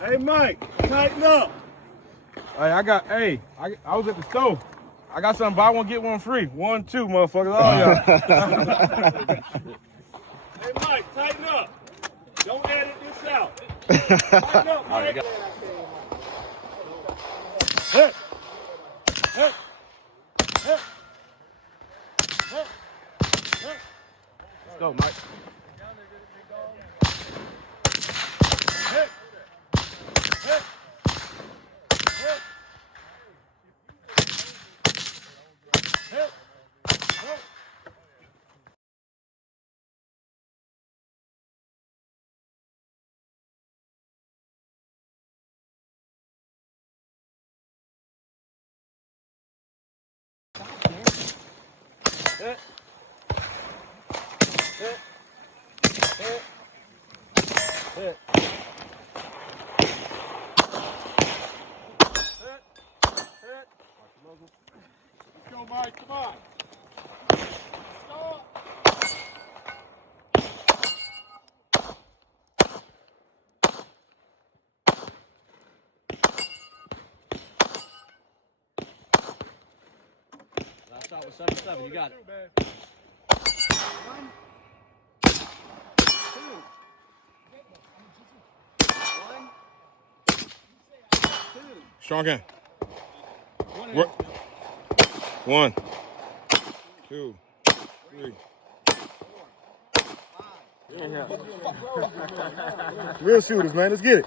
Hey, Mike, tighten up. Hey, I was at the store. I got something, buy one, get one free. 1, 2, motherfuckers, all y'all. Hey, Mike, tighten up. Don't edit this out. Tighten up, Mike. Hey. Hey. Hey. Hey. Hey. Let's go, Mike. Hey. Hey. Hey. Hey. Hey. Hit. Hit. Hit. Hit. Hit. Hit. Let's go, Mike. Come on. Stop. Last shot was 7-7. You got it. 1, 2. 1, 2. Strong hand. 1, 2, 3. Real shooters, man. Let's get it.